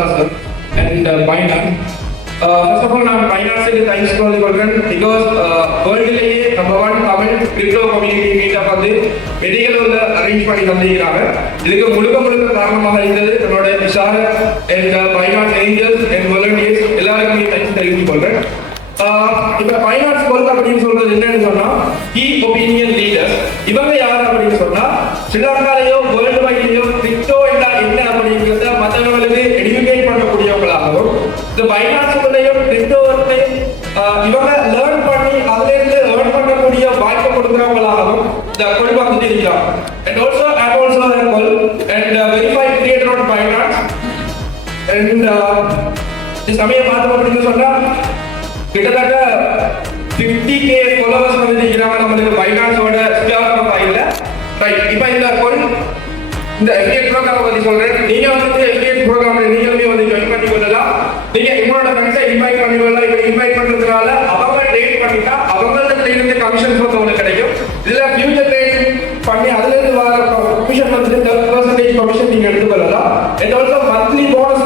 and Binance. First of all, I'm Binance thanks for the program because worldலேயே number one Tamil crypto community meetup வந்து மெடிக்கல்ல arrange பண்ணி தந்திருக்காங்க. இதுக்கு முழுக்க காரணமாக இருந்தது நம்மளோட Vishal and Binance angels and volunteers எல்லாருக்குமே தேங்க்ஸ் தெரிவித்துக் கொள்றேன். இப்ப பைனான்ஸ் பொறுத்த அப்படின்னு சொல்றது என்னன்னு சொன்னா கீ ஒப்பீனியன் லீடர்ஸ். இவங்க யார் அப்படின்னு சொன்னா ஸ்ரீலங்காலையோ வேர்ல்டு வைட்லயோ கிரிப்டோ என்ன அப்படிங்கிறத மற்றவங்களுக்கு எடுக்கேட் பண்ணக்கூடியவங்களாகவும் இந்த பைனான்ஸ்களையும் கிரிப்டோவையும் இவங்க லேர்ன் பண்ணி அதுல இருந்து ஏர்ன் பண்ணக்கூடிய வாய்ப்பு கொடுக்கிறவங்களாகவும் இந்த கொண்டு வந்துட்டு இருக்கிறாங்க. And also I also helpful and verified creator on finance and இந்த சமயம் பார்த்தோம் அப்படின்னு சொன்னா கிட்டத்தட்ட 50k ஃபாலோவர்ஸ் வந்து இருக்கிறாங்க நம்மளுக்கு பைனான்ஸோட ஸ்டார் ப்ரொஃபைல்ல. ரைட், இப்போ இந்த FDX ப்ரோக்ராம் பத்தி சொல்றேன். நீங்க வந்து FDX ப்ரோக்ராம்ல நீங்களுமே வந்து ஜாயின் பண்ணி கொள்ளலாம். நீங்க உங்களோட ஃப்ரெண்ட்ஸை இன்வைட் பண்ணி கொள்ளலாம். இப்போ இன்வைட் பண்றதுனால அவங்க ட்ரேட் பண்ணிட்டா அவங்கள்ட்ட இருந்து கமிஷன்ஸ் வந்து உங்களுக்கு கிடைக்கும். இதுல ஃபியூச்சர் ட்ரேடிங் பண்ணி அதுல இருந்து வர கமிஷன் வந்து 10% கமிஷன் நீங்க எடுத்துக்கொள்ளலாம். And also monthly bonus